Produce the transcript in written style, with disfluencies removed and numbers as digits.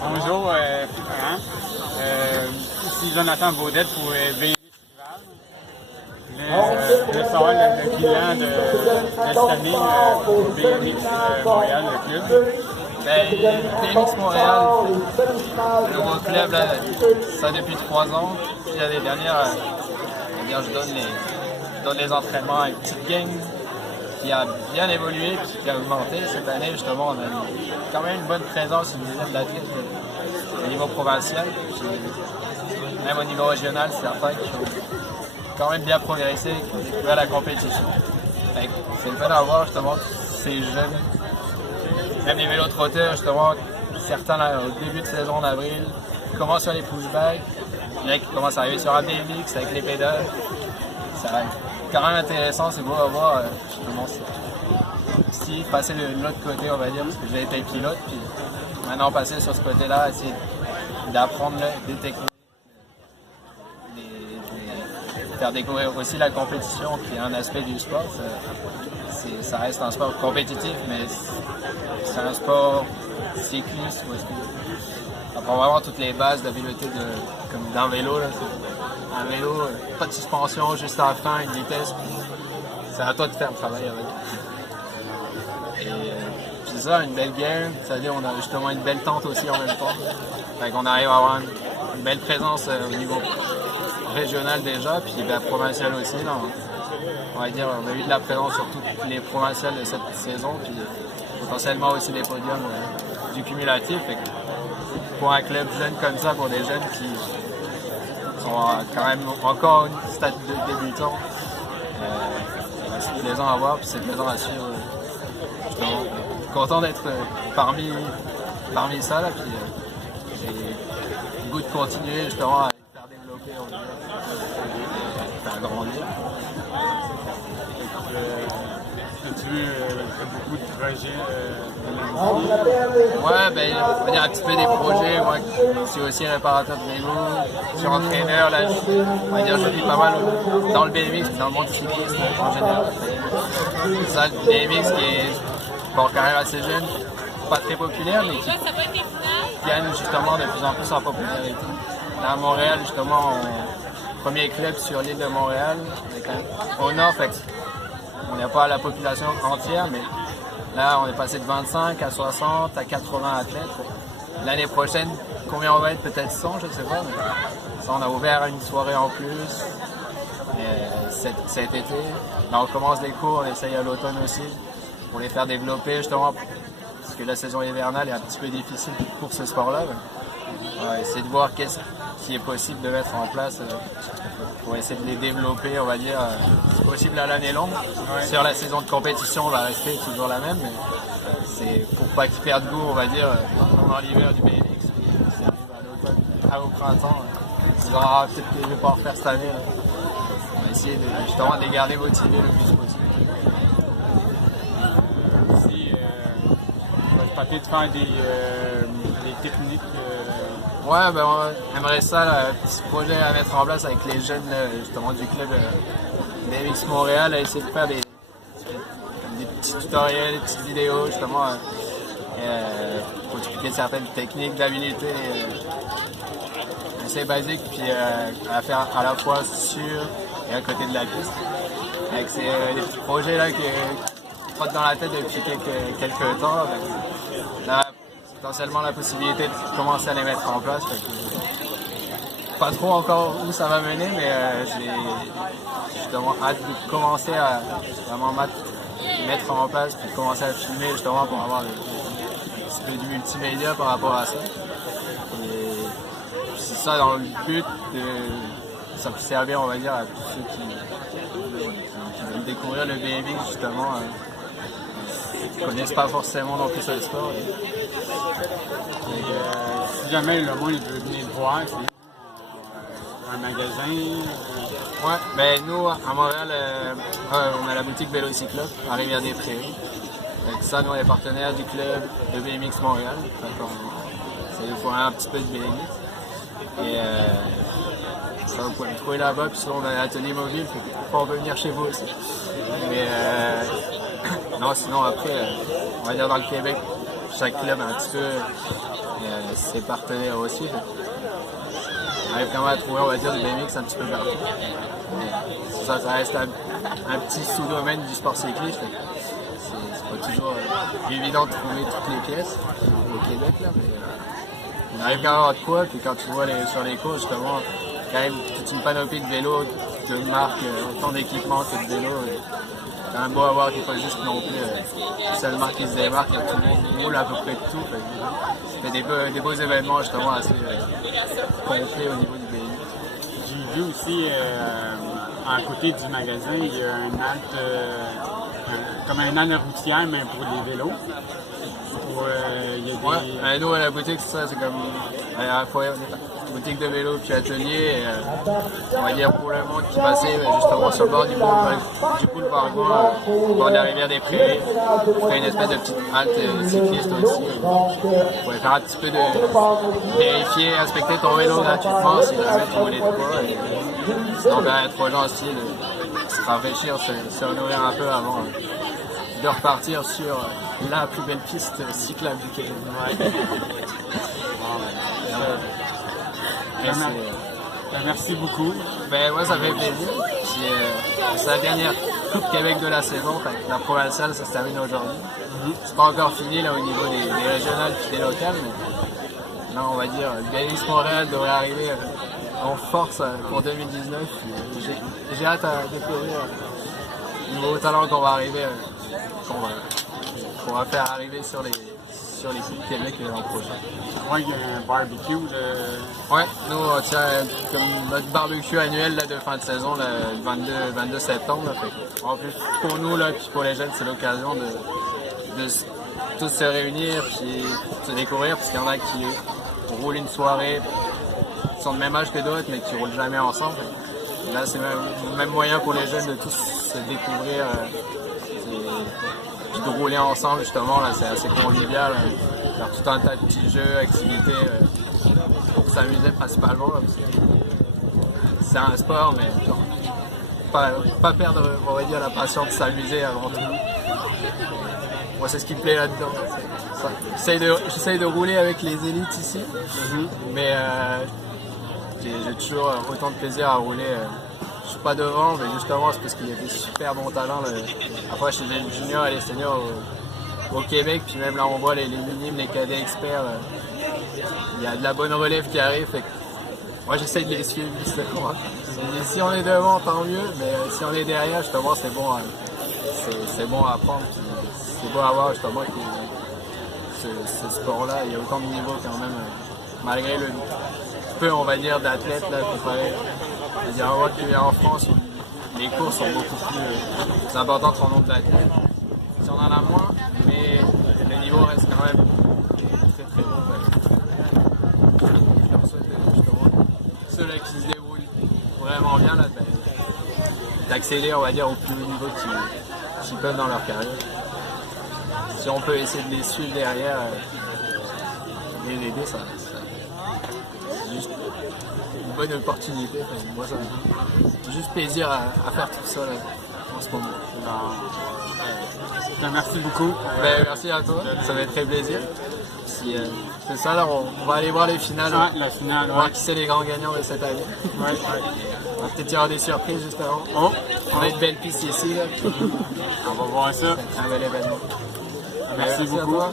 Bonjour, Franck. Ici Jonathan Baudette pour BMX Rival. Je voulais savoir le bilan de cette année pour BMX Montréal, le club. BMX Montréal, le nouveau club, là, ça depuis 3 ans. Puis l'année dernière, je donne les entraînements à une petite gang qui a bien évolué et qui a augmenté. Cette année, justement, on a quand même une bonne présence, une dizaine d'athlètes au niveau provincial. Même au niveau régional, certains qui ont quand même bien progressé, qui ont découvert la compétition. C'est le fait d'avoir justement ces jeunes, même les vélotrotteurs, justement, certains là, au début de saison en avril, qui commencent sur les pushbacks, il y en a qui commencent à arriver sur un BMX avec les pédales. Ça va être quand même intéressant, c'est beau à voir justement si passer de l'autre côté, on va dire, parce que j'ai été pilote, puis maintenant passer sur ce côté-là, essayer d'apprendre des techniques, faire découvrir aussi la compétition, qui est un aspect du sport. Ça reste un sport compétitif, mais c'est un sport cycliste. On apprend vraiment toutes les bases d'habileté comme d'un vélo. Là. Un vélo, pas de suspension, juste à la fin, une vitesse. C'est à toi de faire le travail avec. Et c'est ça, une belle game. C'est-à-dire on a justement une belle tente aussi en même temps. Fait qu'on arrive à avoir une belle présence au niveau régional déjà, puis provincial aussi. Là. On va dire, on a eu de la présence sur toutes les provinciales de cette saison, puis potentiellement aussi des podiums du cumulatif. Fait que pour un club jeune comme ça, pour des jeunes qui sont quand même encore une stade de débutants, c'est plaisant à voir, puis c'est plaisant à suivre. Je suis content d'être parmi ça, là, puis j'ai le goût de continuer justement à faire développer, faire grandir. As-tu vu beaucoup de projets Ouais, on va dire un petit peu des projets. Moi, je suis aussi réparateur de vélo, je suis entraîneur. Là, je vis pas mal dans le BMX, dans le monde cycliste en général. C'est ça, le BMX qui est quand même assez jeune, pas très populaire, mais qui gagne justement de plus en plus en popularité. Là, à Montréal, justement, premier club sur l'île de Montréal, au nord, fait on n'est pas la population entière, mais là, on est passé de 25 à 60 à 80 athlètes. L'année prochaine, combien on va être? Peut-être 100, je ne sais pas. Mais ça, on a ouvert une soirée en plus cet été. Là, on commence les cours, on essaye à l'automne aussi, pour les faire développer justement, parce que la saison hivernale est un petit peu difficile pour ce sport-là. On va essayer de voir qu'est-ce qui est possible de mettre en place pour essayer de les développer, on va dire, si possible à l'année longue. Ouais. Sur la saison de compétition, on va rester toujours la même, mais c'est pour pas qu'ils perdent goût, on va dire, pendant l'hiver du BMX. Si arrive à l'automne, au printemps, ils auront peut-être que je vais pas en refaire cette année. Là. On va essayer justement de les garder motivés le plus possible. Si on va se parler de faire des techniques. Ouais, on aimerait ça, là, un petit projet à mettre en place avec les jeunes là, justement du club BMX Montréal, à essayer de faire des petits tutoriels, des petites vidéos justement pour expliquer certaines techniques d'habilité assez basiques, puis à faire à la fois sur et à côté de la piste. Avec des petits projets là qui trottent dans la tête depuis quelques temps. Là, potentiellement la possibilité de commencer à les mettre en place. Pas trop encore où ça va mener, mais j'ai justement hâte de commencer à vraiment mettre en place, puis commencer à filmer justement pour avoir un petit peu du multimédia par rapport à ça. Et c'est ça dans le but de ça peut servir, on va dire, à tous ceux qui veulent découvrir le BMX justement. Qui ne connaissent pas forcément non plus ce sport. Si jamais le monde veut venir le voir, c'est un magasin. Ouais, nous à Montréal, on a la boutique Vélo Cyclope à Rivière-des-Prairies. Ça, nous on est partenaires du club de BMX Montréal. C'est pour un petit peu de BMX. Et ça, vous pouvez le trouver là-bas. Puis souvent on a un atelier mobile, on peut venir chez vous aussi. Mais non, sinon après, on va dire dans le Québec, chaque club a un petit peu Et ses partenaires aussi. On arrive quand même à trouver, on va dire, du BMX un petit peu partout. Ça reste un petit sous-domaine du sport cycliste. C'est pas toujours évident de trouver toutes les pièces au Québec, là, mais on arrive quand même à avoir de quoi. Puis quand tu vois sur les courses, justement, quand même toute une panoplie de vélos, de marques, autant d'équipements que de vélos. C'est quand même beau à voir qu'il n'est pas juste non plus seule marque qui se démarque, tout le monde roule à peu près de tout. C'était des beaux événements justement assez complets au niveau du BMX. J'ai vu aussi, à côté du magasin, il y a comme un halte routière, mais pour les vélos. Il y a des... Ouais, nous à la boutique, c'est ça, c'est comme à la fois boutique de vélo puis atelier. On va dire pour le monde qui passait justement sur le bord du boulevard Gouin, au bord de la rivière des Prairies. On fait une espèce de petite halte cycliste aussi. On pouvait faire un petit peu de vérifier, inspecter ton vélo gratuitement si jamais tu voulais de quoi. Sinon, être aux gens aussi de se rafraîchir, se renourrir un peu avant de repartir sur la plus belle piste cyclable du Québec. Merci beaucoup. Ben, moi, ça fait plaisir. Puis, c'est la dernière Coupe Québec de la saison. La provinciale, ça se termine aujourd'hui. C'est pas encore fini là, au niveau des régionales et des locales. Mais là, on va dire, le BMX Montréal devrait arriver en force pour 2019. J'ai hâte à découvrir le nouveau talent qu'on va arriver, qu'on va faire arriver sur les Coupes Québec l'an prochain. Ouais, il y a un barbecue. Ouais, nous on tient comme notre barbecue annuel là, de fin de saison le 22 septembre. Là, en plus pour nous là, puis pour les jeunes, c'est l'occasion de tous se réunir puis se découvrir, parce qu'il y en a qui roulent une soirée, qui sont de même âge que d'autres, mais qui roulent jamais ensemble. Et là, c'est le même moyen pour les jeunes de tous se découvrir. Puis de rouler ensemble justement, là c'est assez convivial, faire tout un tas de petits jeux, activités pour s'amuser principalement, là, parce que c'est un sport, mais genre, pas perdre, on va dire, la passion de s'amuser avant tout. Moi c'est ce qui me plaît là-dedans. J'essaye de rouler avec les élites ici, mais j'ai toujours autant de plaisir à rouler. Je suis pas devant, mais justement c'est parce qu'il y a des super bons talents. Après chez les juniors et les seniors au Québec, puis même là on voit les minimes, les cadets experts, il y a de la bonne relève qui arrive. Fait que moi j'essaye de les suivre justement. Si on est devant tant mieux, mais si on est derrière justement c'est bon à apprendre. C'est beau à voir justement que ce sport-là, il y a autant de niveaux quand même, malgré le peu on va dire d'athlètes là comparé. On voit qu'en France, les courses sont beaucoup plus importantes en nombre d'athlètes. Si on en a moins, mais le niveau reste quand même très très bon. Je leur souhaite justement ceux-là qui se débrouillent vraiment bien là, d'accéder on va dire au plus haut niveau qu'ils peuvent dans leur carrière. Si on peut essayer de les suivre derrière, les aider, ça c'est juste une bonne opportunité. Moi, ça me fait juste plaisir à faire tout ça là, en ce moment. Merci beaucoup. Ben, merci à toi, ça m'a fait très plaisir. C'est ça, là, on va aller voir les finales. La finale, on va voir qui c'est les grands gagnants de cette année. On va peut-être y avoir des surprises juste avant. On a une belle piste ici. Là. On va voir ça. C'est un bel événement. Merci beaucoup. À toi.